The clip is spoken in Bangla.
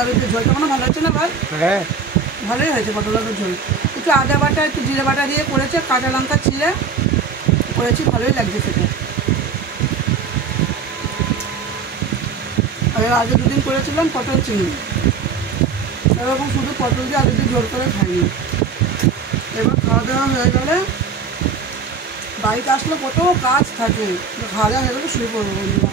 আলুর ঝোলটা কোনো ভালো হচ্ছে না ভাই? হ্যাঁ ভালোই হয়েছে পটল আলুর ঝোল। একটু আদা বাটা একটু জিরে বাটা দিয়ে করেছে, কাঁচা লঙ্কা ছিলে করেছি, ভালোই লাগছে খেতে। আর আগে দুদিন করেছিলাম পটল চিংড়ি, এরকম শুধু পটল দিয়ে আলু দিয়ে ঝোল করে খাইনি। এবার খাওয়া দাওয়া হয়ে গেলে বাড়িতে আসলে কত কাজ থাকে, খাওয়া দাওয়া হয়ে গেলে শুয়ে পড়বো বন্ধুরা।